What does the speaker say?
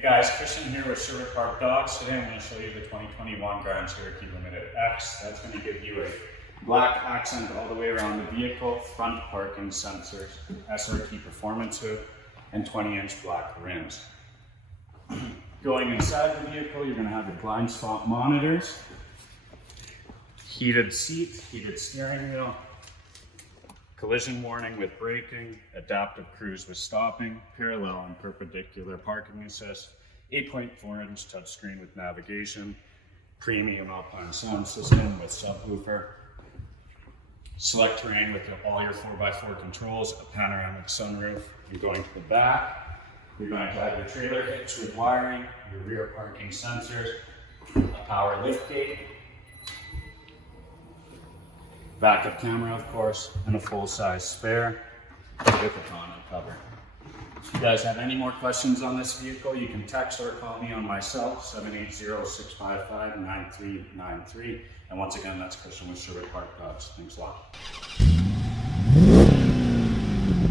Hey guys, Christian here with Sherwood Park Dodge. Today I'm going to show you the 2021 Grand Cherokee Limited X. That's going to give you a black accent all the way around the vehicle, front parking sensors, SRT performance hood, and 20-inch black rims. Going inside the vehicle, you're going to have your blind spot monitors, heated seats, heated steering wheel, collision warning with braking, adaptive cruise with stopping, parallel and perpendicular parking assist, 8.4-inch touchscreen with navigation, premium Alpine sound system with subwoofer, select terrain with all your 4x4 controls, a panoramic sunroof. You're going to the back, you're going to have your trailer hitch with wiring, your rear parking sensors, a power liftgate, backup camera, of course, and a full-size spare with a tonneau cover. If you guys have any more questions on this vehicle, you can text or call me on my cell, 780-655-9393. And once again, that's Christian with Sherwood Park Dodge. Thanks a lot.